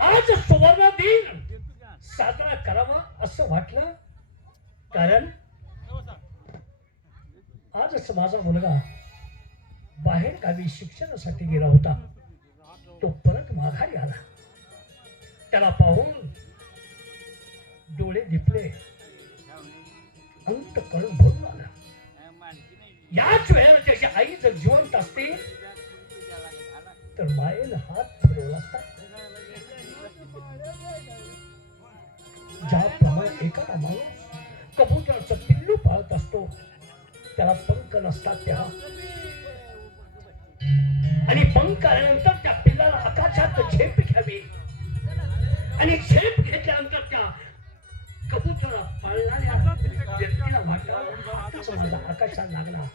आज सुवर्ण दिन. साजरा करावा असं वाटलं. कारण आजच माझा मुलगा बाहेर गावी शिक्षणासाठी गेला होता. तो परत माघारी आला. त्याला पाहून डोळे दिपले. अंत करून भरून आला याच वेळेला त्याची आई जर जिवंत असते तर मायेनं हात फिरवला असता ज्याप्रमाणे एखादा माणूस कबुतराचं पिल्लू पाळत असतो त्याला पंख नसतात त्या. आणि पंख आल्यानंतर त्या पिल्लाला आकाशात झेप घ्यावी. आणि झेप घेतल्यानंतर त्या कबुतरा पाळणाऱ्या व्यक्तीला वाटावं हातच माझा आकाशात लागला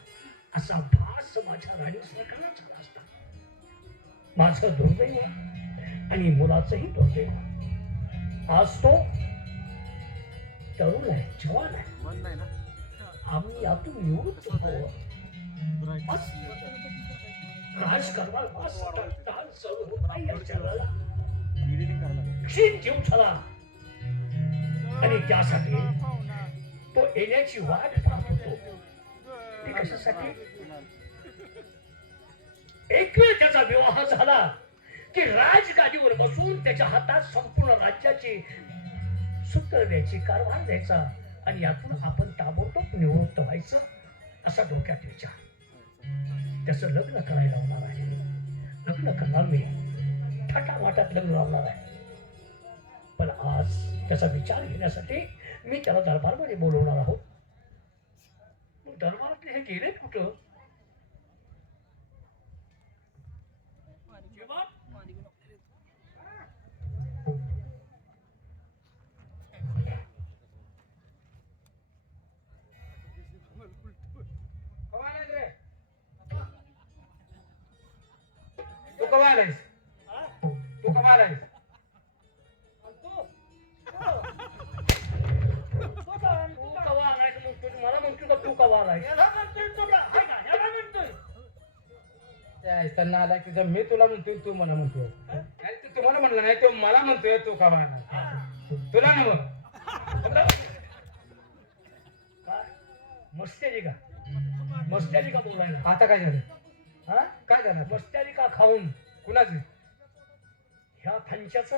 असा भास माझ्या राणी सरकारला झाला असता. माझं दुर्दैव आणि मुलाचंही दुर्दैव आज तो तरुण आहे जवान आहे. आम्ही यातून निवृत्त होत नाही या. क्षीण जीव झाला. आणि त्यासाठी तो येण्याची वाट पाहत होतो. ती कशासाठी? एक वेळ त्याचा विवाह झाला की राजगादीवर बसून त्याच्या हातात संपूर्ण राज्याची सूत्र द्यायची कारभार द्यायचा आणि यातून आपण ताबडतोब निवृत्त व्हायचं असा डोक्यात विचार. त्याचं लग्न करायला होणार आहे. लग्न करणार मी. थाटामाटात लग्न लावणार आहे. पण आज त्याचा विचार घेण्यासाठी मी त्याला दरबारमध्ये बोलवणार आहोत. मग दरबारातले हे गेले कुठं? कवा आलायस तू कवा आलायस तू कवा आलायस म्हणतो मला म्हणतो का तू कवा आलायस त्या ऐसताना आला की जर मी तुला म्हणतोय तू मला म्हणतोय. नाही तू तुम्हाला म्हणलं नाही तो मला म्हणतोय तू कवा आला तुला ना मग काय? मस्ती आली का? मस्ती आली का बोलायला? आता काय झालं? हा? काय झालं? मस्ती आली का खाऊन? कुणाचं? ह्या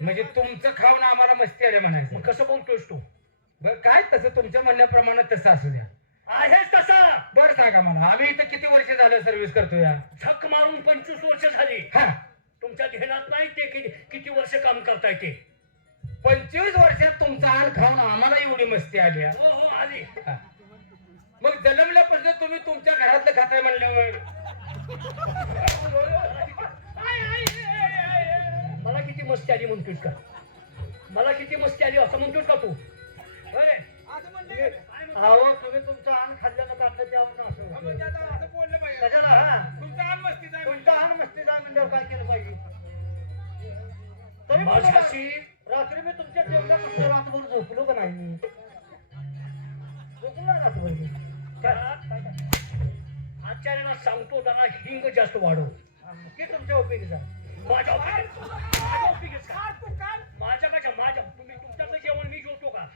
म्हणजे तुमचं खाऊन आम्हाला मस्ती आली म्हणायचं. मग कसं बोलतोयस तू? बरं काय तसं? तुमच्या म्हणण्याप्रमाणे तसं असू द्या. आहेस तसा. बरं सांगा मला आम्ही इथं किती वर्ष झालं सर्व्हिस करतोय? झक मारून पंचवीस वर्ष झाली. हा. तुमच्या ध्यानात नाही ते किती किती वर्ष काम करताय ते? पंचवीस वर्षात तुमचा आण खाऊन आम्हाला एवढी मस्ती आली हा. हो हो आली. हा. मग जन्मल्यापासून तुम्ही तुमच्या घरातलं खाताय म्हणल्यावर मला किती मस्ती आली म्हणतोस का? मला किती मस्ती आली असं म्हणतोस का तू? अहो तुम्ही तुमचं अन्न काढलं त्यावर असं होतं. कशाला हा? तुमचं अन्न मस्ती जा म्हणल्यावर काय केलं पाहिजे? तरी पण माझ्याशी रात्री मी तुमच्या जेवणापासून रातभर झोपलो का नाही? मी झोपलो रातभर मी. सांगतो जरा हिंग जास्त वाढव. ते तुमच्या उपयोगीचा माझ्या माझ्या उपयोगीचा. माझ्या कशा माझ्या तुम्ही तुमच्याचं जेवण मी जेवतो का?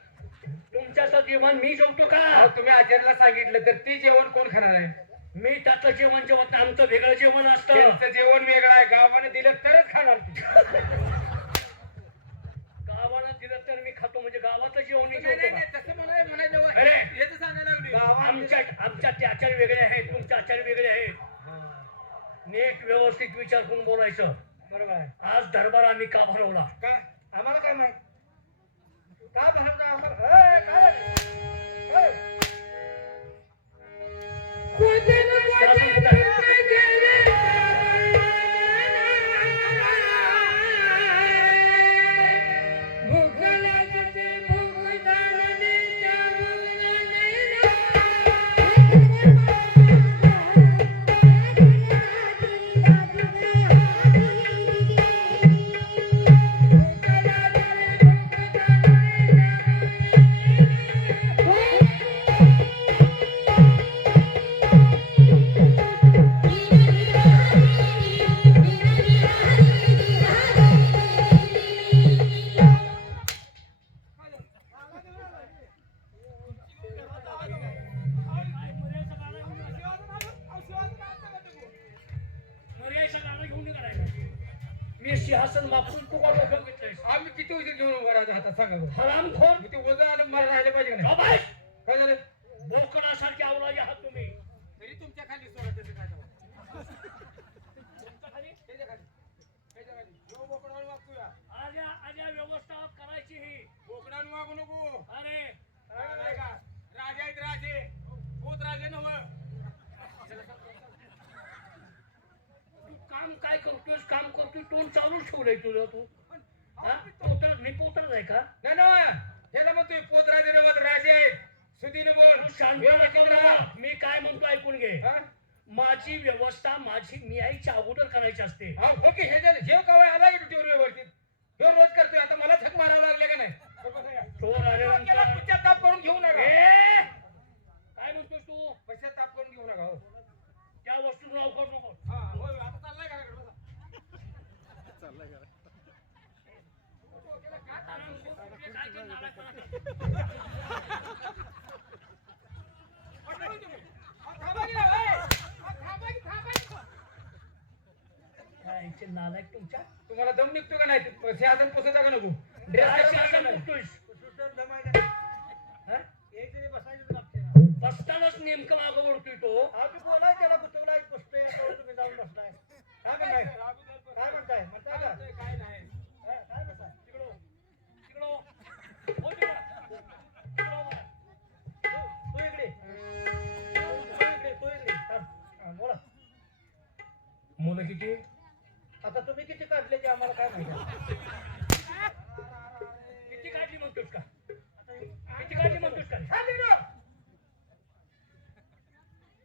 तुमच्याचं जेवण मी जेवतो का? अहो, तुम्ही आचार्याला सांगितलं तर ती जेवण कोण खाणार आहे? मी त्यातलं जेवण जेवत नाही आमचं वेगळं जेवण असतं. त्यांचं जेवण वेगळं आहे. गावाने दिलं तरच खाणार ती. गावानं दिलं तर मी खातो म्हणजे गावाचं जेवण मी नाही, नाही, जेवतो का अरे. हेच सांगायला लागली. आमच्या आमच्या ते आचार्य वेगळे आहेत तुमचे आचार्य वेगळे आहेत. नीट व्यवस्थित विचार करून बोलायचं. बरोबर आहे. आज दरबार आम्ही का भरवला? काय आम्हाला काय माहीत? का भरवलं आम्हाला? ए, काय? ए. करतोय तोंड चालूच ठेवलंय तुझं तू. हा? पोतर मी आहे का? नाही ना ह्याला म्हणतोय पोत राजे नवत राजे आहेत. सुधीने बोल. तू शांत नको. मी काय म्हणतो ऐकून घे. हा? माझी व्यवस्था माझी मी आईच्या अगोदर करायची असते. हा, ओके हे झालं. जेव कवाय आला की ड्युटीवर रोज करतोय. आता मला थक मारावं लागले का नाही? चोर आल्यानंतर पुढच्या ताप करून घेऊ नका. ए! काय म्हणतोस तू? पैसे ताप करून घेऊ नका हो. त्या वस्तूचं नाव करू नको. हा, आता चाललाय घराकडे बसा. काय करणार आहे? थांबा की ना, होय. थांबा की, थांबा की. काय इथे नालायक तुमच्या तुम्हाला दम निघतो का नाही पैसे अजून पुसत का नको काय ड्रेस शासन बघतोयस? हा? बसतानाच नेमकं मागं ओढतोय तो काय नाही. तिकडं तिकडं. हो तिकडं. तिकडं बघा. मुलं किती? आता तुम्ही किती काढले ते आम्हाला काय माहिती? किती काढली म्हणतोस का? किती काढली म्हणतोस का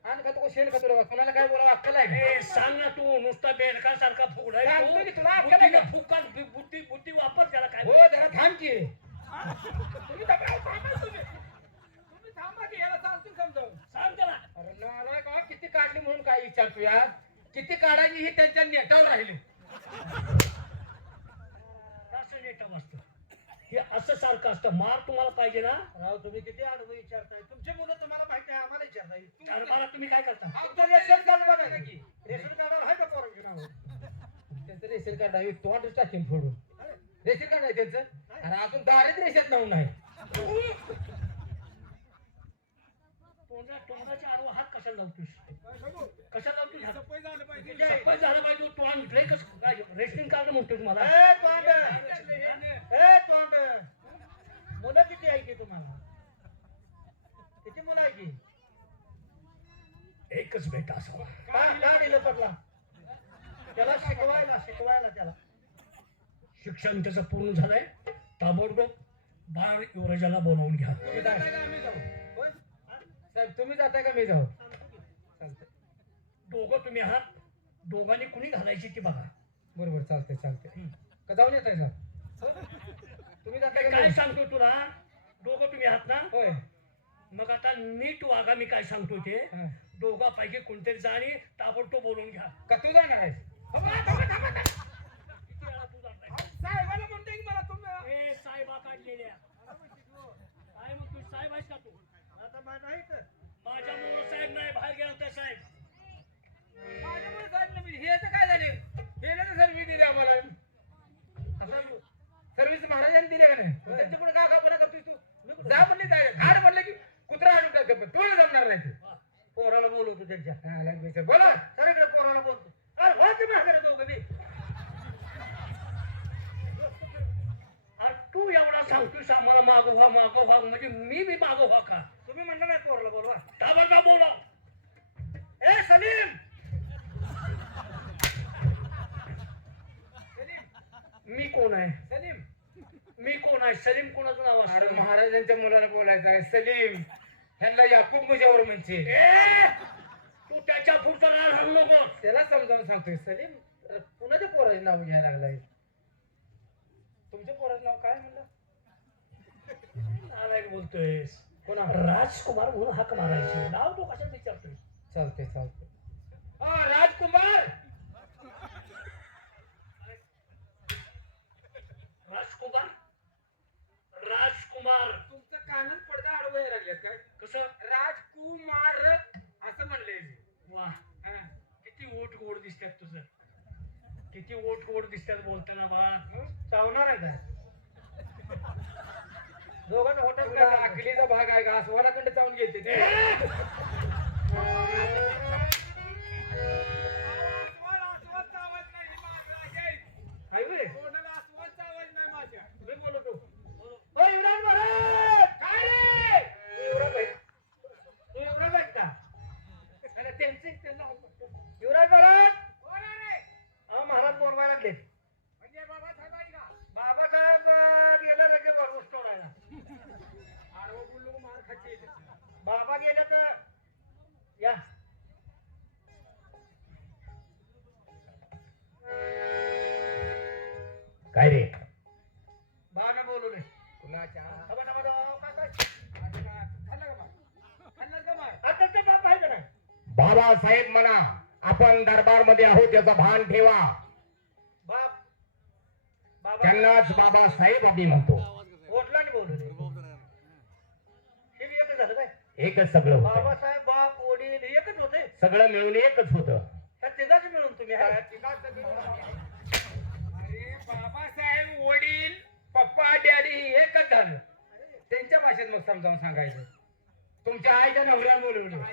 आणि का तू शेण? कोणाला काय बोलावं? अक्कल आहे? ए सांग ना तू. नुसता बेडकासारखा फुगलाय सांगतो की तू तुला अक्कल आहे का? बुद्धी बुद्धी वापर त्याला काय हो जरा थांब की. तुम्ही थांबा, थांबा तुम्ही. तुम्ही थांबा की याला सांगतो समजावून. सांग त्याला. अरे नालायक हा, किती काढली म्हणून काय विचारतो यार? किती काढायची ही त्यांच्या नेटावर राहिली. असं नेटम असतं हे असं सारखं असतं. मार तुम्हाला पाहिजे ना? राव तुम्ही किती आडवं विचारताय. तुमची मुलं तुम्हाला माहीत नाही आम्हाला विचारताय. तर मला तुम्ही काय करता? आमचं रेशन कार्ड बघायला की. रेशन कार्डावर आहे का पोरांची नाव? त्यांचं रेशन कार्ड आहे तोंड टाकेन फोडून. रेशन कार्ड आहे त्यांचं? अरे अजून दारिद्र्य रेषेत नाव नाही. तोंडा तोंडाच्या आडवा हात कशाला लावतोस? कशाला लावतोस हात? सफाई झालं पाहिजे. सफाई झालं पाहिजे. तू कसं काय रेशनिंग कार्ड म्हणतोस मला ए तोंड ए तोंड मुलं किती आहे की तुम्हाला? किती मुलं आहे की? एकच बेटा असावा. का का दिलं पडला त्याला शिकवायला शिकवायला त्याला. शिक्षण त्याचं पूर्ण झालंय. ताबडतोब बाळ युवराजाला बोलावून घ्या. तुम्ही जाताय का आम्ही जाऊ? साहेब तुम्ही जाताय का मी जाऊ. चालतंय. दोघं तुम्ही आहात. दोघांनी कुणी घालायची ती बघा. बरोबर चालतंय चालतंय. का जाऊन येताय सर तुम्ही जाताय का काय मी? सांगतो तुला? दोघं तुम्ही आहात ना? होय. मग आता नीट वागा मी काय सांगतो ते. हा. दोघांपैकी कोणतरी जा आणि ताबडतोब बोलून घ्या. का तू जाणार आहेस. किती वेळा तू जाताय? साहेबाला म्हणतोय की मला तुम्ही ए साहेबा काढलेल्या. काय मग तू साहेब आहेस का तू? तर. माझ्या मुळे साहेब नाही बाहेर गेला तर साहेब. माझ्यामुळे साहेब ना मी- हे तर काय झाले? हे ना सर्व्हिस दिली आम्हाला. असं सर्व्हिस महाराजांनी दिले का नाही? का खबर करतोय तू? जा म्हणले जाय घाट म्हणले की कुत्रा आणून टाकत तुला जमणार नाही ते. पोराला बोलवतो त्यांच्या. बोला. सर पोराला बोलतो. अरे हो की माघारी दोघं अरे तू एवढा सांगतोस आम्हाला मागो व्हा मागो व्हा म्हणजे मी बी मागो व्हा का? तुम्ही म्हणलं नाही पोराला बोलवा ताबडतोब बोला. ए सलीम! सलीम! मी कोण आहे? सलीम! मी कोण आहे? सलीम कोणाचं नाव अरे असतं महाराजांच्या मुलाला बोलायचं आहे. सलीम! ह्यांना याकूब मुजावर ए! तू त्याच्या पुढचं नाव सांगू नको त्याला समजावून सांगतोय. सलीम अरे कुणाच्या पोराचे नाव घ्यायला लागलाय? तुमच्या पोराचं नाव काय म्हणलं? नालायक बोलतोयस. कोणा? राजकुमार म्हणून हाक मारायची. नाव तू कशाला विचारतोय चालते चालते हा राजकुमार! राजकुमार? राजकुमार! तुमचं कानच पडदा आडवं लागल्यात काय? कसं? राजकुमार असं म्हणलंय मी. वा. किती ओट गोड दिसतात तुझं. किती ओट गोड दिसतात बोलताना आहे काय दोघांचं हॉटेल अकलीचा भाग आहे का? अस्वालाकडे जाऊन घेते ते. या. काय रे? बाबाने बोलवले कुणाच्या? थांबा, थांबा, थांबा, काय, काय? आता ते बाप आहे का नाही? बाबासाहेब म्हणा आपण दरबारमध्ये आहोत याचा भान ठेवा. बाप. त्यांनाच बाबासाहेब आम्ही म्हणतो. एकच सगळं बाबासाहेब बाप वडील हे एकच होते. सगळं मिळून एकच होतं. तिघाच मिळून तुम्ही. अरे बाबासाहेब वडील पप्पा डॅडी एकच झालं. त्यांच्या भाषेत मग समजावून सांगायचं. तुमच्या आईच्या नवऱ्याला बोलवलं.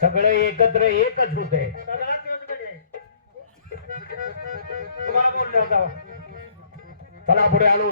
सगळं एकत्र एकच सगळाच रोजगारी आहे तुम्हाला बोललो होता. चला पुढे आलो.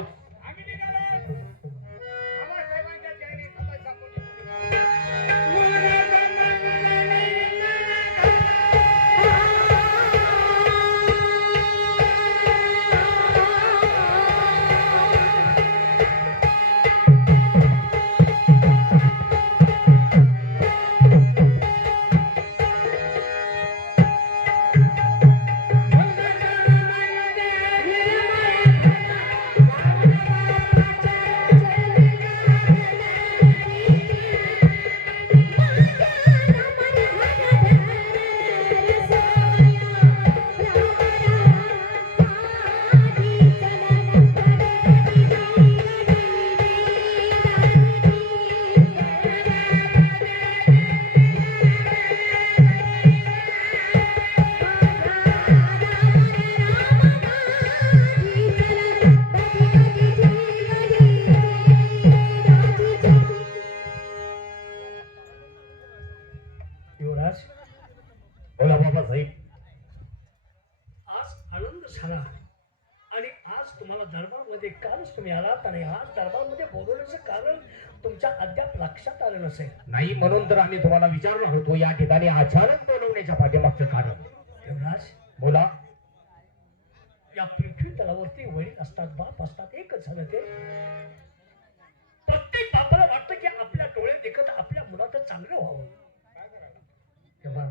म्हणून तर आम्ही तुम्हाला विचारणार होतो या ठिकाणी अचानक बोलवण्याच्या पाठीमागचं कारण. देवराज. बोला. या पृथ्वी तलावरती वडील असतात बाप असतात एकच झालं ते. प्रत्येक बापाला वाटतं की आपल्या डोळ्यात देखत आपल्या मुलाचं चांगलं व्हावं. तेव्हा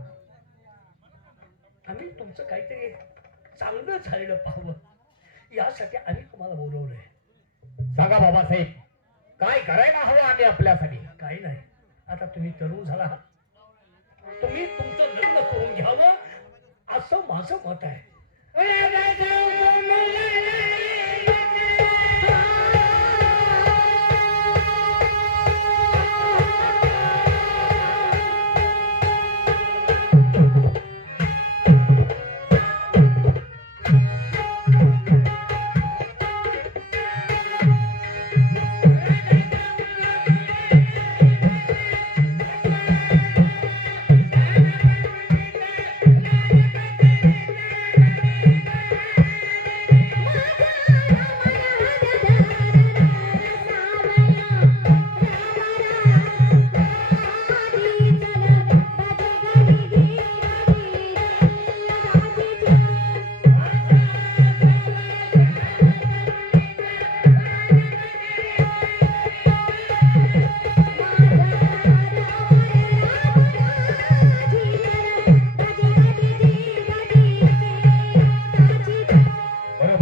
आम्ही तुमचं काहीतरी चांगलं झालेलं पाहावं. यासाठी आम्ही तुम्हाला बोलवलंय. सांगा बाबासाहेब काय करायला हवं आम्ही आपल्यासाठी? काही नाही. आता तुम्ही तरुण झाला तुम्ही तुमचं लग्न करून घ्यावं असं माझं मत आहे.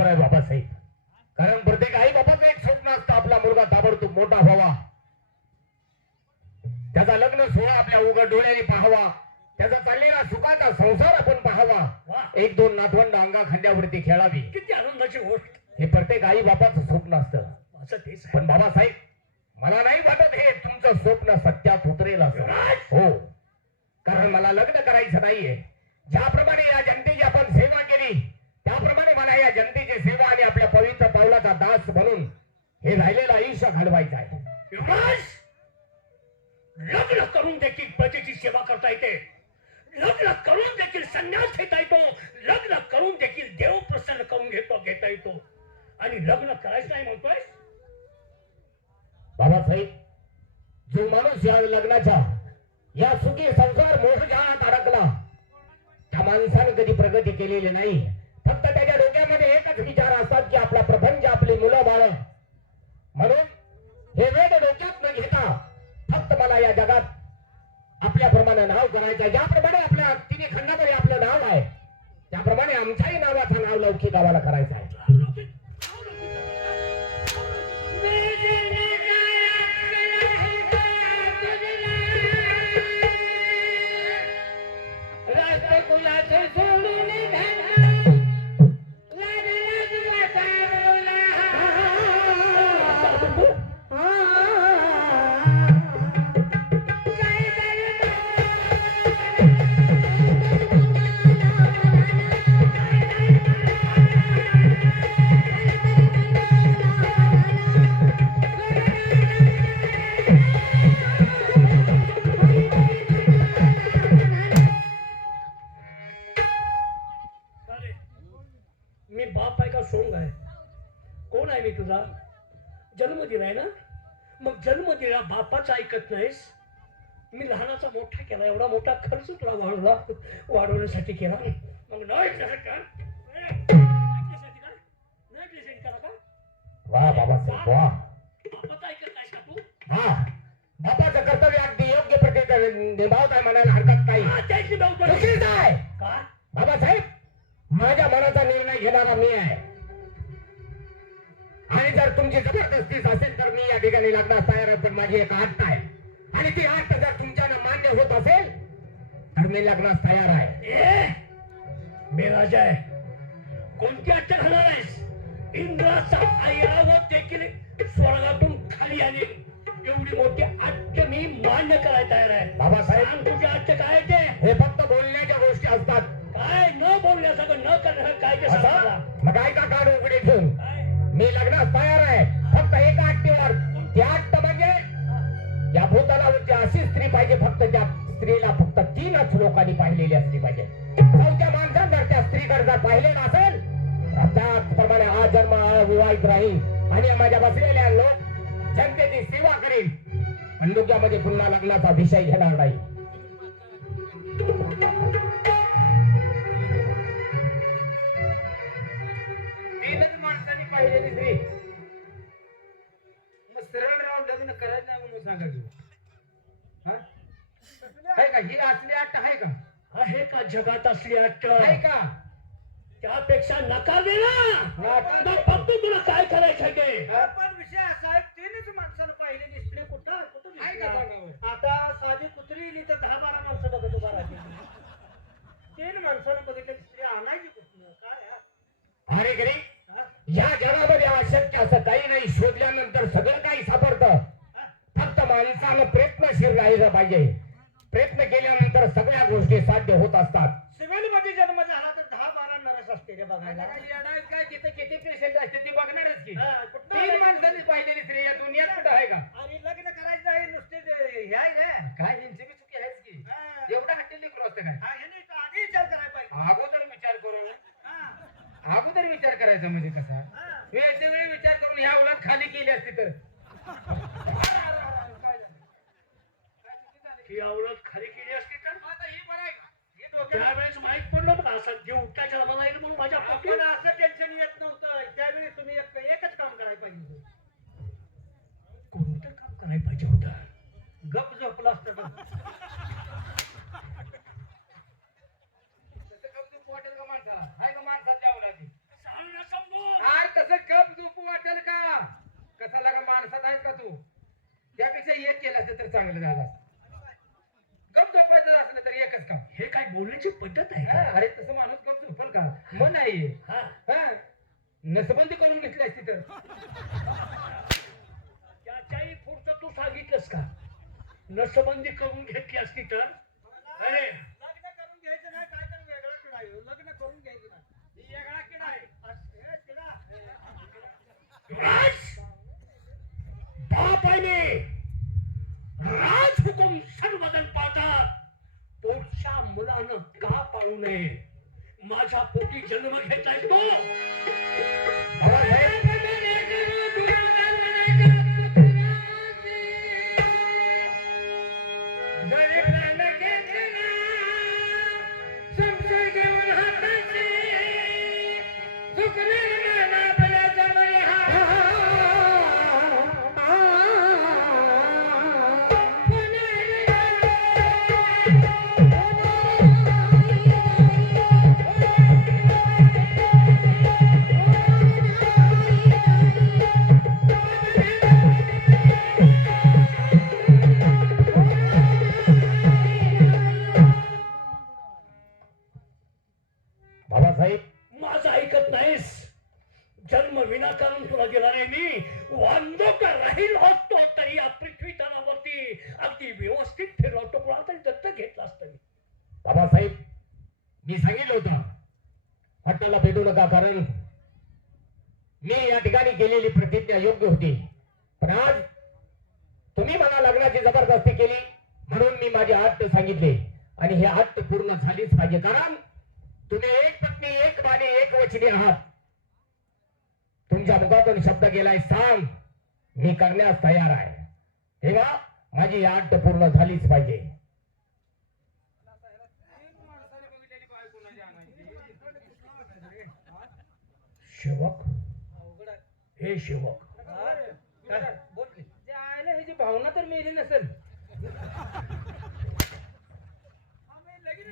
बरोबर आहे बाबासाहेब. कारण प्रत्येक आई बाबाचं एक स्वप्न असतं आपला मुलगा ताबडतोब मोठा व्हावा. त्याचा लग्न सोहळा आपल्या उघड डोळ्याने पाहावा. त्याचा चाललेला सुखाचा संसार आपण पाहावा. एक दोन नातवंड अंगा खांद्यावरती खेळावी. किती आनंदाची गोष्ट. हे प्रत्येक आई बापाचं स्वप्न असतं. तेच पण बाबासाहेब मला नाही वाटत हे तुमचं स्वप्न सत्यात उतरेल असं. हो. कारण मला लग्न करायचं नाहीये. ज्याप्रमाणे या जनतेची आपण सेवा केली त्याप्रमाणे मला या जनतेची सेवा आणि आपल्या पवित्र पावलाचा दास म्हणून हे राहिलेलं आयुष्य घालवायचं आहे. लग्न करून देखील प्रजेची सेवा करता येते. लग्न करून देखील संन्यास घेता येतो. लग्न करून देखील देव प्रसन्न करून घेतो घेता येतो. आणि लग्न करायचं नाही म्हणतोय बाबासाहेब जो माणूस या लग्नाच्या या सुखी संसार मोहजाळात अडकला त्या माणसाने कधी प्रगती केलेली नाही. फक्त त्याच्या डोक्यामध्ये एकच विचार असतात की आपला प्रपंच आपली मुलं बाळ म्हणून हे वेद डोक्यात न घेता फक्त मला या जगात आपल्याप्रमाणे नाव करायचं ज्याप्रमाणे आपल्या तिन्ही खंडामध्ये आपलं नाव आहे त्याप्रमाणे आमच्याही नावाचं नाव लौकिक गावाला करायचं आहे. राष्ट्रकुलाचं वाढवला वाढवण्यासाठी केला. मग नाही तसं का? नाही. त्यासाठी का? वा बाबासाहेब वा. बापाचं ऐकत नाही का तू हा. बापाचं कर्तव्य अगदी योग्य प्रकारे निभावत आहे म्हणायला हरकत नाही. हा, चुकीचं आहे बाबासाहेब माझ्या मनाचा निर्णय घेणारा मी आहे. आणि जर तुमची जबरदस्तीच असेल तर मी या ठिकाणी लागण्यास तयार आहे पण माझी एक अट आहे. आणि ती अट जर तुमच्यानं मान्य होत असेल मी लग्नास तयार आहे. ए मी राजा आहे. कोणती अट्ट घालणार आहेस? इंद्राचा ऐरावत देखील स्वर्गातून खाली आली. एवढी मोठी अट्ट मी मान्य करायला तयार आहे. बाबासाहेब. तुझी अट्ट काय ते? हे फक्त बोलण्याच्या गोष्टी असतात. काय न बोलण्यासारखं न करण्यासारखं काय ते सांग मग ऐका कान उघडे ठेवून? काय? मी लग्नास तयार आहे. फक्त एका अट्टीवर ती अट्ट म्हणजे या भूतलावरची अशी स्त्री पाहिजे फक्त त्या स्त्रीला फक्त तीनच लोकांनी पाहिलेली असली पाहिजे. चौथ्या माणसानं जर त्या स्त्रीकडे जर पाहिले नसेल त्याचप्रमाणे हा जन्म विवाहित राहील आणि माझ्या बसलेल्या लोक जनतेची सेवा करील पण डोक्यामध्ये पुन्हा लग्नाचा विषय घेणार नाही. तीनच माणसांनी पाहिलेली स्त्री. मग सरळ राहून लग्न करायचं म्हणून सांगा आहे का? ही असली अट्ट आहे का? आहे का जगात असली अट्ट आहे का? त्यापेक्षा नकार दे ना. नकार मग फक्त तुला काय करायचं ते? पण विषय असा आहे तीनच माणसानं पाहिलेली स्त्री कुठं? कुठं आहे का दिसली? सांगा आता साधी कुत्री इली तर दहा बारा माणसं बघत उभा राहते तीन माणसानं बघितलं स्त्री आणायची कुठनं? काय हा? अरे गिरी हा? या जगामध्ये अशक्य असं काही नाही शोधल्यानंतर सगळं काही सापडतं. फक्त माणसानं प्रयत्नशील राहिलं पाहिजे. प्रयत्न केल्यानंतर सगळ्या गोष्टी साध्य होत असतात. सिव्हिलमध्ये जन्म झाला तर दहा बारा नरस असते रे बघायला. येणार काय तिथं किती पेशंट असते ती बघणारच की. हा, तीन? माणसांनी पाहिलेली स्त्री या दुनियात कुठं आहे का? आणि लग्न करायचं आहे नुसते हे आहे ना. काय यांची बी चुकी आहेच की. एवढं हट्टेली क्रॉस काय? हा, ह्याने आधी विचार करायला पाहिजे. अगोदर विचार करून हा, अगोदर विचार करायचा म्हणजे कसा? हा. वेळच्या वेळी विचार करून ह्या उलट खाली केली असती तर. ही आवडत खाली केली असती तर? त्यावेळेस माहीत पडलं बघा असं जीव उठ्याच्या आम्हाला येईल म्हणून माझ्या आपण असं टेन्शन येत नव्हतं त्यावेळी तुम्ही एक एकच काम करायला पाहिजे होतं. कोणतं काम करायला पाहिजे होतं गप झोपला असतं तर. तसं गप झोपू वाटेल का माणसाला आहे का माणसाच्या आवडाची सांग ना समजून. आर तसं गप झोपू वाटेल का कसा लागा माणसात आहेस का तू त्यापेक्षा एक केलं असतं तर चांगलं झालं असतं. गप झोपायचं असलं तर एकच काम हे काय बोलण्याची पद्धत आहे हा, का अरे तसं माणूस गप झोपल का मन आहे हा हा नसबंदी करून घेतली असती तर त्याच्याही पुढचं तू सांगितलंस का नसबंदी करून घेतली असती तर अरे लग्न करून घ्यायचं नाही काय तर वेगळं करून घ्यायची ना ही वेगळा किडा आहे असं- हे किडा राज बाप आहे मी. राज हुकुम सर्वजण पाळतात पोटच्या मुलानं का पाळू नये? माझ्या पोटी जन्म घेतलाय तो. माझी आठ पूर्ण झालीच पाहिजे आहे. हे सेवक हा? काय? बोल की. जे आयला ह्याची भावना तर मेली नसेल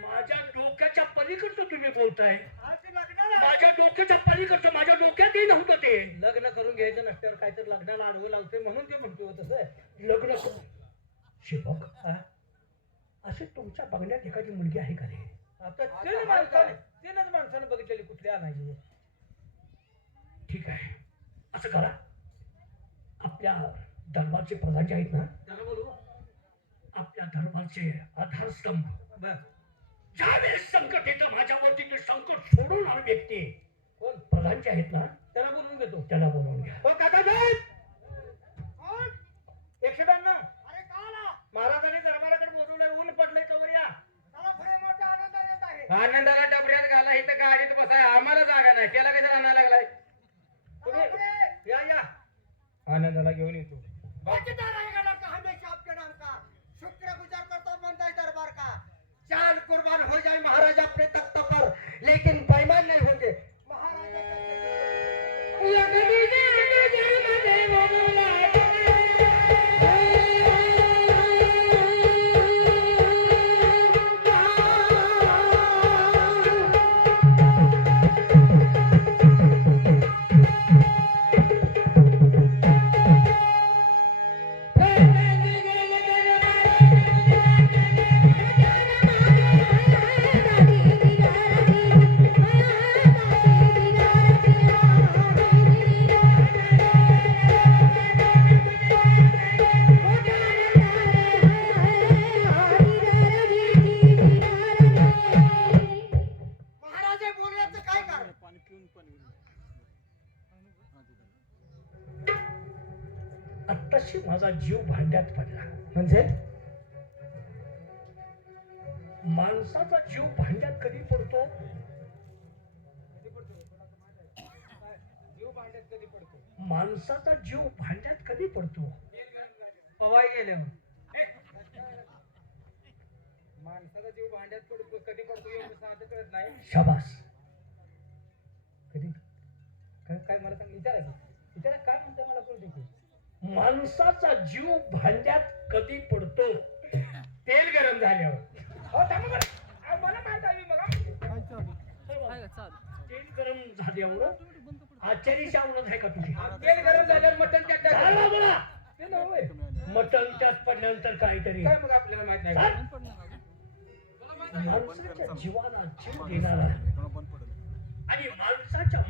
माझ्या डोक्याच्या पलीकडचं तुम्ही बोलताय माझ्या डोक्याच्या पलीकडचं माझ्या डोक्यातही नव्हतं ते लग्न करून घ्यायचं नसल्यावर काहीतरी लग्नाला आडवं लावते म्हणून ते म्हणतो तसं लग्न हा? असे तुमच्या बघण्यात एखादी मुलगी आहे का रे? आता त्याने माणसाने त्यानंच माणसाने बघितलेली कुठली आणायची? ठीक आहे. असं करा. आपल्या दरबारचे प्रधान जे आहेत ना? त्याला बोलू? आपल्या दरबारचे आधारस्तंभ. बर. ज्यावेळेस संकट येतं माझ्यावरती ते संकट सोडून व्यक्ती कोण? प्रधान जे आहेत ना? त्याला बोलून घेतो. त्याला बोलवून घ्या. हो काका ब्याण्णव अरे का महाराजांनी दरबाराकडे बोलवलंय ऊन पडलंय कवर या मला पुढे मोठा आनंद येत आहे आनंदाला डबऱ्यात घाला इथं गाडीत बसाय आम्हाला जागा नाही त्याला कशाला आणायला लागलाय पुढे या या आनंदाला घेऊन येतो बचता रहेगा लड़का हमेशा आपके नाम का शुक्र गुजार करता बनता है दरबार का चांद कुर्बान हो जाए महाराज अपने तख्त पर लेकिन बेईमान नहीं होंगे महाराजे भांड्यात कधी पडतो? माणसाचा जीव भांड्यात कधी पडतो? पवाई गेले माणसाचा जीव भांड्यात पडतो कधी पडतो एवढं साधं कळत नाही. शाबास. कधी? काय काय मला सांग विचारा विचारा काय म्हणते मला कळते की माणसाचा जीव भांड्यात कधी पडतो? तेल गरम झाल्यावर. हो थांबा मला माहीत आहे मी बघा. तेल गरम झाल्यावर आचार्याची आवडत आहे का तुझी? तेल गरम झाल्यावर मटण त्यात टाकायचं. झाला बघा मटण त्यात पडल्यानंतर काहीतरी. काय मग आपल्याला माहीत नाही का? माणसाच्या जीवाला जीव देणारा. आणि माणसाच्या